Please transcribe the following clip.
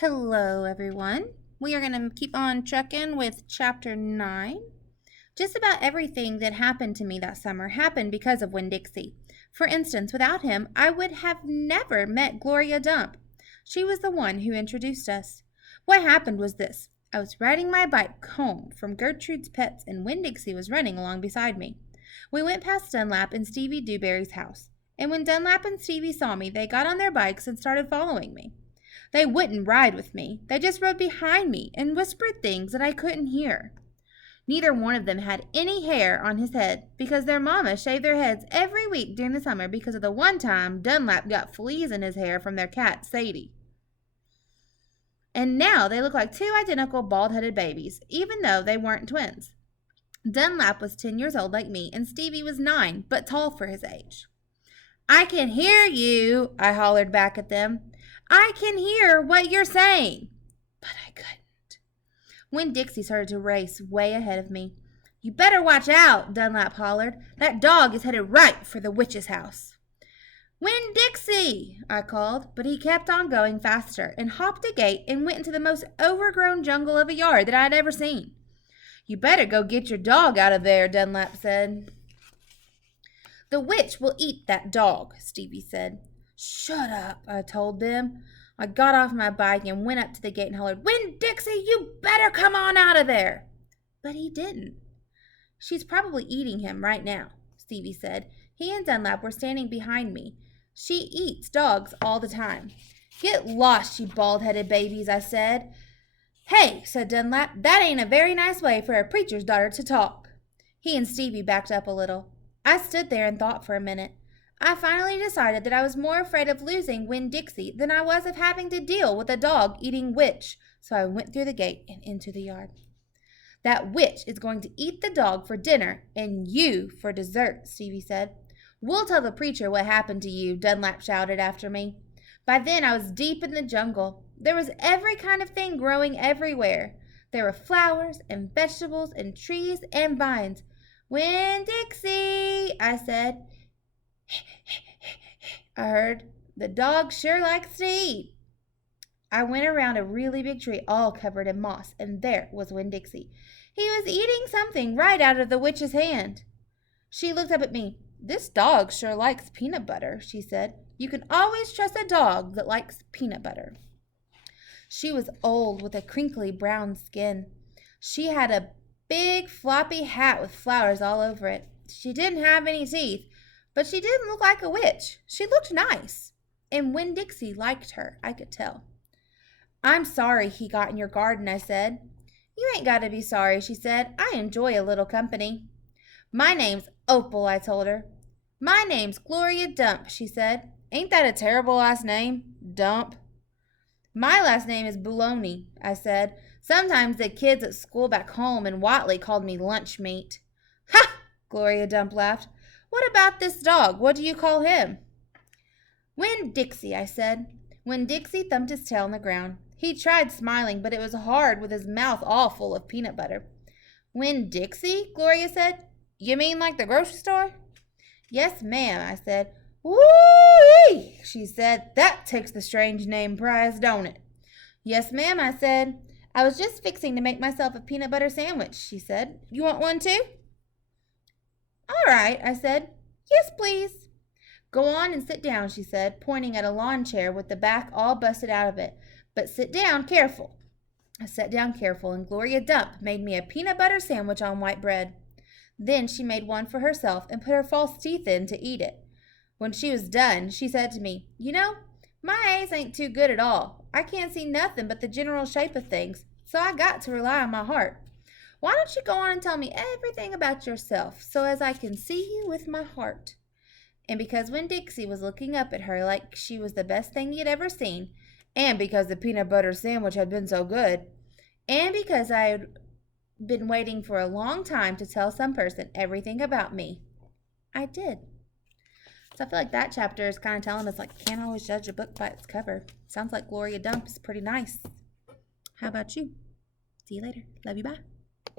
Hello, everyone. We are going to keep on trucking with Chapter 9. Just about everything that happened to me that summer happened because of Winn Dixie. For instance, without him, I would have never met Gloria Dump. She was the one who introduced us. What happened was this. I was riding my bike home from Gertrude's Pets, and Winn Dixie was running along beside me. We went past Dunlap and Stevie Dewberry's house, and when Dunlap and Stevie saw me, they got on their bikes and started following me. They wouldn't ride with me. They just rode behind me and whispered things that I couldn't hear. Neither one of them had any hair on his head because their mama shaved their heads every week during the summer because of the one time Dunlap got fleas in his hair from their cat, Sadie. And now they look like two identical bald-headed babies, even though they weren't twins. Dunlap was 10 years old like me, and Stevie was 9, but tall for his age. "I can hear you," I hollered back at them. "I can hear what you're saying." But I couldn't. When Dixie started to race way ahead of me. "You better watch out," Dunlap hollered. "That dog is headed right for the witch's house." "Winn Dixie," I called, but he kept on going faster and hopped a gate and went into the most overgrown jungle of a yard that I'd ever seen. "You better go get your dog out of there," Dunlap said. "The witch will eat that dog," Stevie said. "Shut up," I told them. I got off my bike and went up to the gate and hollered, "Winn Dixie, you better come on out of there." But he didn't. "She's probably eating him right now," Stevie said. He and Dunlap were standing behind me. "She eats dogs all the time." "Get lost, you bald-headed babies," I said. "Hey," said Dunlap, "that ain't a very nice way for a preacher's daughter to talk." He and Stevie backed up a little. I stood there and thought for a minute. I finally decided that I was more afraid of losing Winn Dixie than I was of having to deal with a dog-eating witch, so I went through the gate and into the yard. "That witch is going to eat the dog for dinner and you for dessert," Stevie said. "We'll tell the preacher what happened to you," Dunlap shouted after me. By then I was deep in the jungle. There was every kind of thing growing everywhere. There were flowers and vegetables and trees and vines. "Winn Dixie," I said. I heard, "The dog sure likes to eat." I went around a really big tree all covered in moss, and there was Winn Dixie. He was eating something right out of the witch's hand. She looked up at me. "This dog sure likes peanut butter," she said. "You can always trust a dog that likes peanut butter." She was old with a crinkly brown skin. She had a big floppy hat with flowers all over it. She didn't have any teeth, but she didn't look like a witch. She looked nice. And Winn Dixie liked her, I could tell. "I'm sorry he got in your garden," I said. "You ain't got to be sorry," she said. "I enjoy a little company." "My name's Opal," I told her. "My name's Gloria Dump," she said. "Ain't that a terrible last name? Dump." "My last name is Bologna," I said. "Sometimes the kids at school back home in Watley called me lunch meat." "Ha!" Gloria Dump laughed. "What about this dog? What do you call him?" "Winn Dixie," I said. Winn Dixie thumped his tail on the ground. He tried smiling, but it was hard with his mouth all full of peanut butter. "Winn Dixie?" Gloria said. "You mean like the grocery store?" "Yes, ma'am," I said. "Woo-wee!" she said. "That takes the strange name prize, don't it?" "Yes, ma'am," I said. "I was just fixing to make myself a peanut butter sandwich," she said. "You want one too?" "All right," I said. "Yes, please." "Go on and sit down," she said, pointing at a lawn chair with the back all busted out of it. "But sit down careful." I sat down careful, and Gloria Dump made me a peanut butter sandwich on white bread. Then she made one for herself and put her false teeth in to eat it. When she was done, she said to me, "You know, my eyes ain't too good at all. I can't see nothing but the general shape of things, so I got to rely on my heart. Why don't you go on and tell me everything about yourself so as I can see you with my heart?" And because Winn Dixie was looking up at her like she was the best thing he had ever seen, and because the peanut butter sandwich had been so good, and because I had been waiting for a long time to tell some person everything about me, I did. So I feel like that chapter is kind of telling us, like, can't always judge a book by its cover. Sounds like Gloria Dump is pretty nice. How about you? See you later. Love you. Bye.